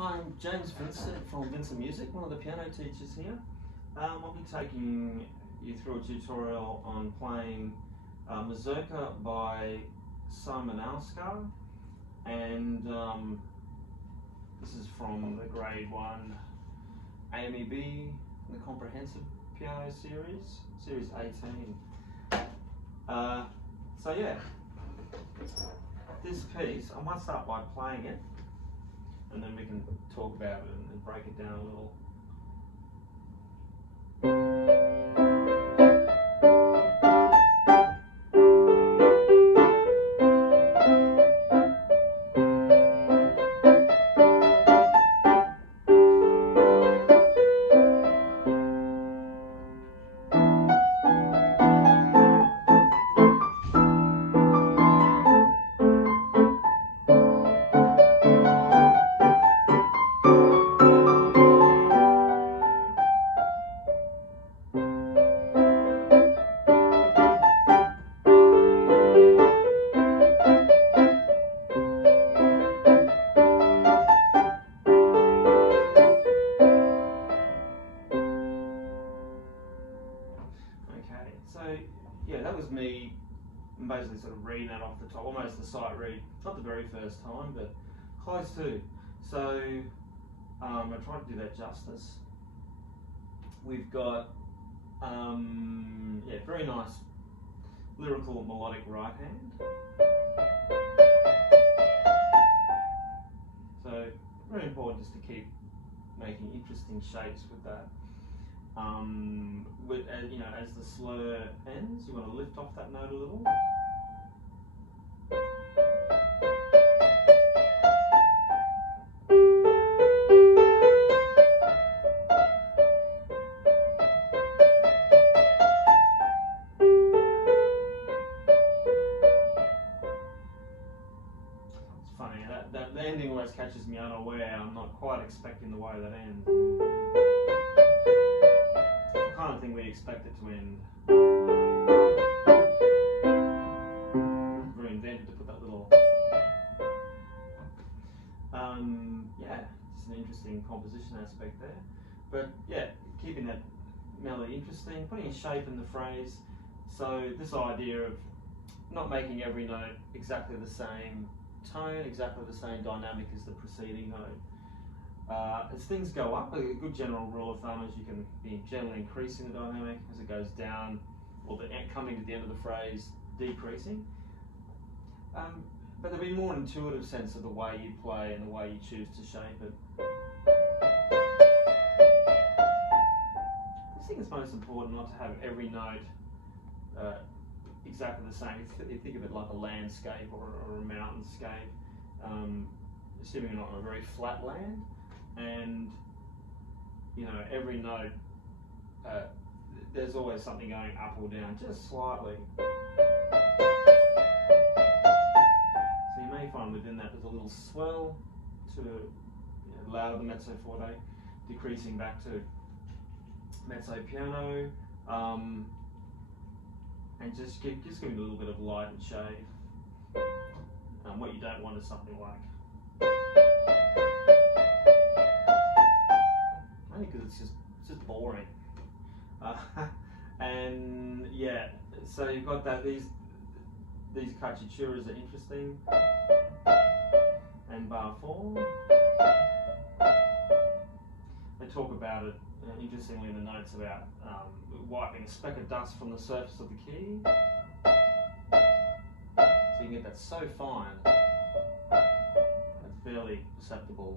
Hi, I'm James Vincent from Vincent Music, one of the piano teachers here. I'll be taking you through a tutorial on playing Mazurka by Szymanowska, and this is from the grade 1 AMEB in the Comprehensive Piano series 18. So yeah, this piece, I might start by playing it, and then we can talk about it and break it down a little. Okay, so yeah, that was me basically sort of reading that off the top, almost the sight read, not the very first time, but close to. So I tried to do that justice. We've got yeah, very nice lyrical melodic right hand. So very important just to keep making interesting shapes with that. You know, as the slur ends, you want to lift off that note a little. It's funny, that the ending always catches me unaware. I'm not quite expecting the way that ends. The kind of thing we expect it to end. Very inventive to put that little. Yeah, it's an interesting composition aspect there. But yeah, keeping that melody interesting, putting a shape in the phrase. So this idea of not making every note exactly the same tone, exactly the same dynamic as the preceding note. As things go up, a good general rule of thumb is you can be gently increasing the dynamic as it goes down, or coming to the end of the phrase, decreasing. But there'll be more intuitive sense of the way you play and the way you choose to shape it. I think it's most important not to have every note exactly the same. You think of it like a landscape or a mountainscape, assuming you're not on a very flat land, and you know, every note, there's always something going up or down, just slightly. So you may find within that there's a little swell to lower the mezzo forte, decreasing back to mezzo piano, and just giving it a little bit of light and shade. What you don't want is something like, only because it's just boring. And yeah, so you've got that these cacciaturas are interesting, and bar 4. They talk about it interestingly in the notes about wiping a speck of dust from the surface of the key, so you can get that so fine it's barely perceptible.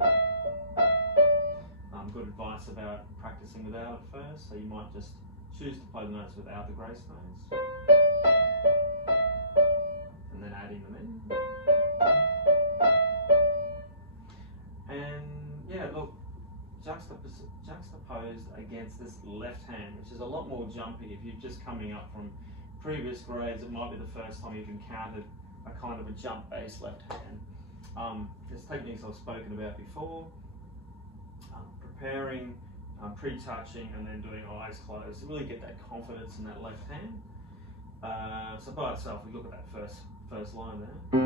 Good advice about practicing without it first, so you might just choose to play the notes without the grace notes, and then adding them in. And yeah, look, juxtaposed against this left hand, which is a lot more jumpy. If you're just coming up from previous grades, it might be the first time you've encountered a kind of a jump-based left hand. There's techniques I've spoken about before. Preparing, pre-touching, and then doing eyes closed to really get that confidence in that left hand. So by itself, we look at that first line there.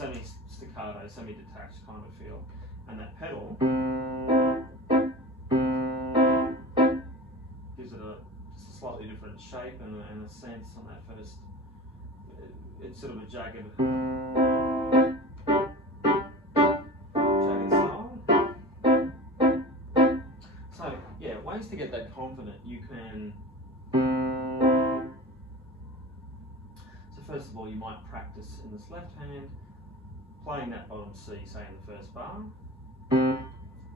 semi-staccato, semi-detached kind of feel. And that pedal gives it just a slightly different shape and a sense on that first. It's sort of a jagged style. So yeah, ways to get that confident. You can. So first of all, you might practice in this left hand, playing that bottom C, say in the first bar, and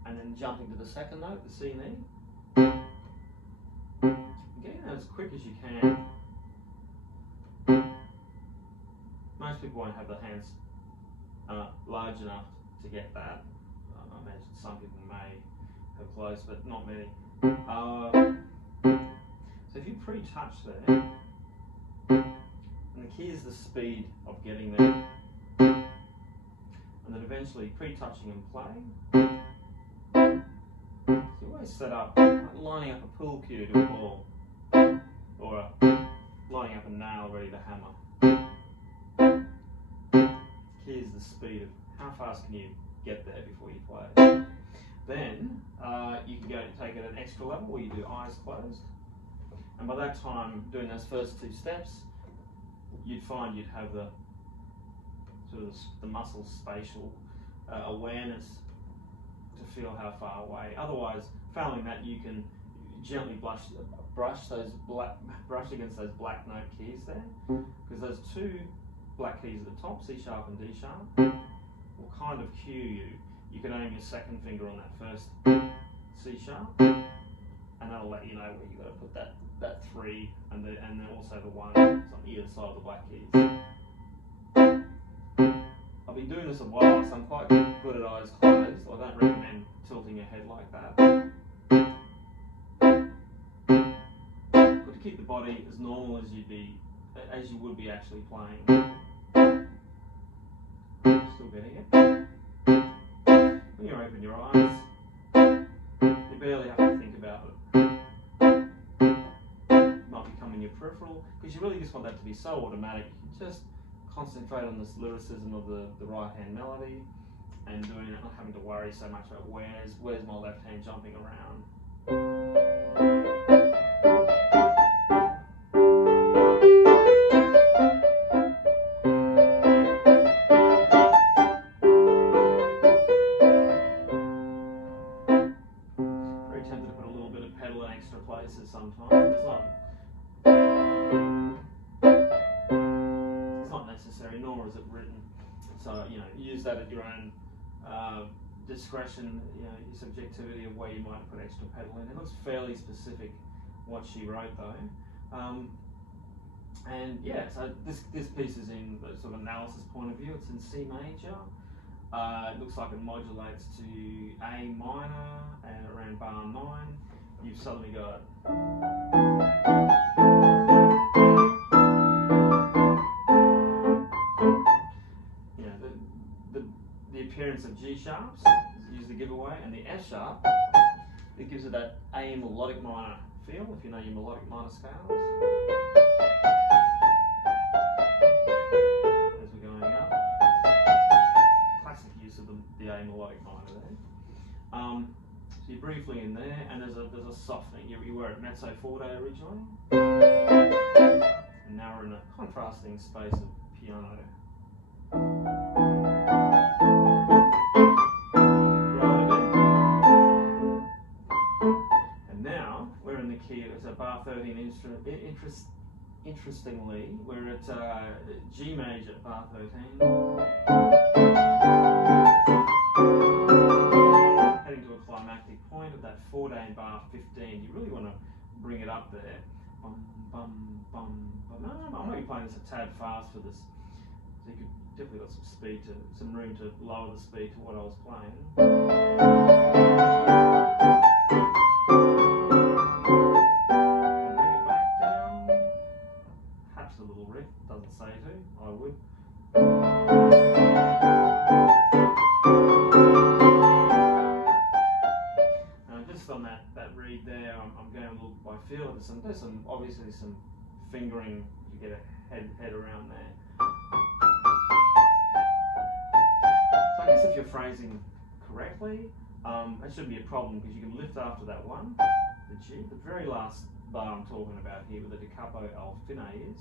then jumping to the second note, the C and E. Getting that as quick as you can. Most people won't have the hands large enough to get that. I imagine some people may have close, but not many. So if you pre-touch there, and the key is the speed of getting there, and then eventually pre-touching and playing. So you always set up, like lining up a pool cue to a ball, or lining up a nail ready to hammer. Here's the speed of how fast can you get there before you play. Then you can take it an extra level where you do eyes closed, and by that time, doing those first two steps, you'd find you'd have the sort of the muscle spatial awareness to feel how far away. Otherwise, failing that, you can gently brush against those black note keys there, because those two black keys at the top, C sharp and D sharp, will kind of cue you. You can aim your second finger on that first C sharp, and that'll let you know where you've got to put that 3 and then also the 1 on either side of the black keys. I've been doing this a while, so I'm quite good at eyes closed. I don't recommend tilting your head like that. But to keep the body as normal as you would be actually playing. Still getting it. When you open your eyes, you barely have to think about it. It might become in your peripheral, because you really just want that to be so automatic. You can just concentrate on this lyricism of the right hand melody and doing it, not having to worry so much about where's my left hand jumping around. Very tempted to put a little bit of pedal in extra places sometimes. It's not necessary, nor is it written. So use that at your own discretion, your subjectivity of where you might put extra pedal in. It looks fairly specific what she wrote though. And yeah, so this piece is in the sort of analysis point of view. It's in C major. It looks like it modulates to A minor and around bar 9. You've suddenly got the appearance of G sharps is the giveaway, and the F sharp, it gives it that A melodic minor feel, if you know your melodic minor scales. As we're going up. Classic use of the A melodic minor there. So you're briefly in there, and there's a softening. You were at mezzo forte originally, and now we're in a contrasting space of piano. And now we're in the key. It's a bar 13 instrument. Interestingly, we're at G major at bar 13. Heading to a climactic point at that 14 bar 15. You really want to bring it up there. Bum, bum, bum, bum. I might be playing this a tad fast for this. So you could definitely got some room to lower the speed to what I was playing. A little riff, doesn't say to, I would. Just on that read there, I'm going a little by feel. There's obviously some fingering to get a head around there. I guess if you're phrasing correctly, that shouldn't be a problem because you can lift after that one, the G. The very last bar I'm talking about here with the da capo al fine is,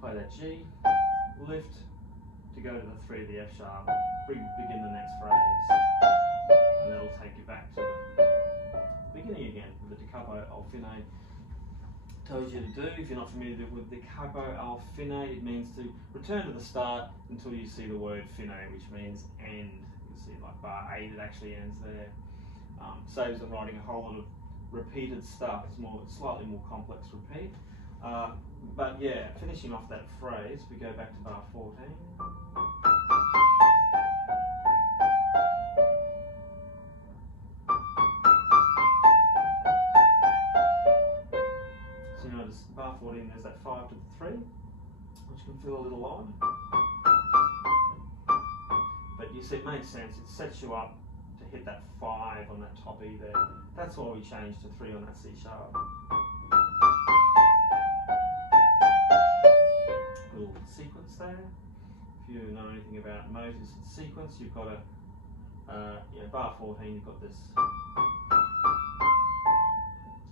play that G, lift to go to the 3 of the F sharp, begin the next phrase, and that'll take you back to the beginning again with the da capo al fine. Tells you to do. If you're not familiar with the capo al fine, it means to return to the start until you see the word fine, which means end. You see like bar 8, it actually ends there. Saves on writing a whole lot of repeated stuff. It's slightly more complex repeat. But yeah, finishing off that phrase, we go back to bar 14. So you notice bar 14, there's that 5 to the 3, which can feel a little odd. But you see, it makes sense. It sets you up to hit that 5 on that top E there. That's why we changed to 3 on that C sharp. Little sequence there. If you know anything about motives and sequence, you've got a bar 14, you've got this,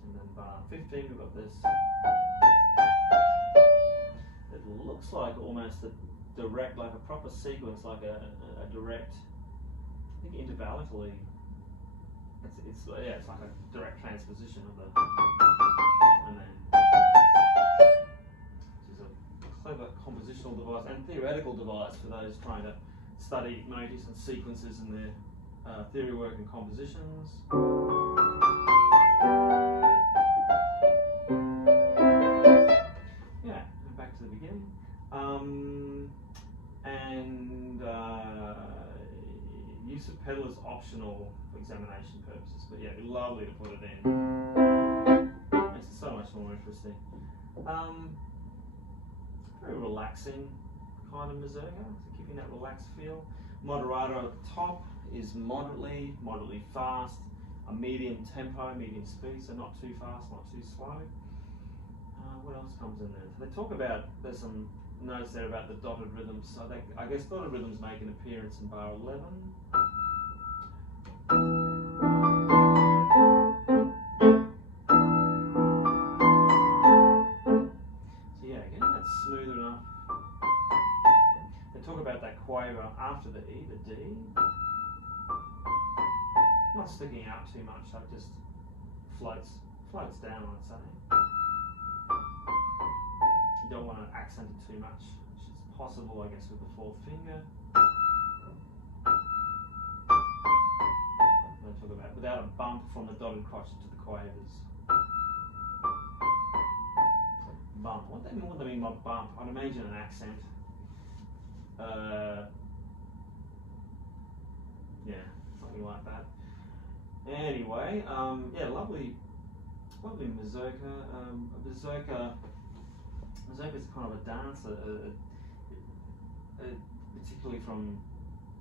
and then bar 15, we've got this. It looks like almost a direct, like a proper sequence, like a direct, I think intervallically. It's like a direct transposition of the, and then. Clever compositional device and theoretical device for those trying to study motifs and sequences in their theory work and compositions. Yeah, and back to the beginning. Use of pedal is optional for examination purposes, but yeah, it'd be lovely to put it in. Makes it so much more interesting. Very relaxing kind of mazurka, so keeping that relaxed feel. Moderato at the top is moderately fast, a medium tempo, medium speed, so not too fast, not too slow. What else comes in there? So they talk about, there's some notes there about the dotted rhythms. So I guess dotted rhythms make an appearance in bar 11. Smoother enough. They talk about that quaver after the E, the D. Not sticking out too much, so it just floats down, I'd say. You don't want to accent it too much, which is possible, I guess, with the 4th finger. They talk about without a bump from the dotted crotch to the quavers. Bump. What do they mean by bump? I'd imagine an accent. Yeah, something like that. Anyway, yeah, lovely mazurka. Mazurka is kind of a dance, particularly from,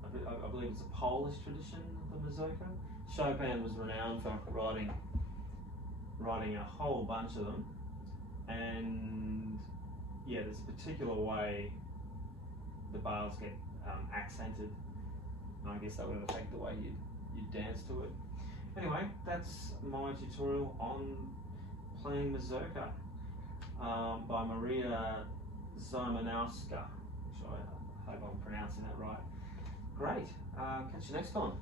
I believe it's a Polish tradition of the mazurka. Chopin was renowned for writing a whole bunch of them. And yeah, there's a particular way the bars get accented. And I guess that would affect the way you dance to it. Anyway, that's my tutorial on playing Mazurka by Maria Szymanowska, which I hope I'm pronouncing that right. Great. Catch you next time.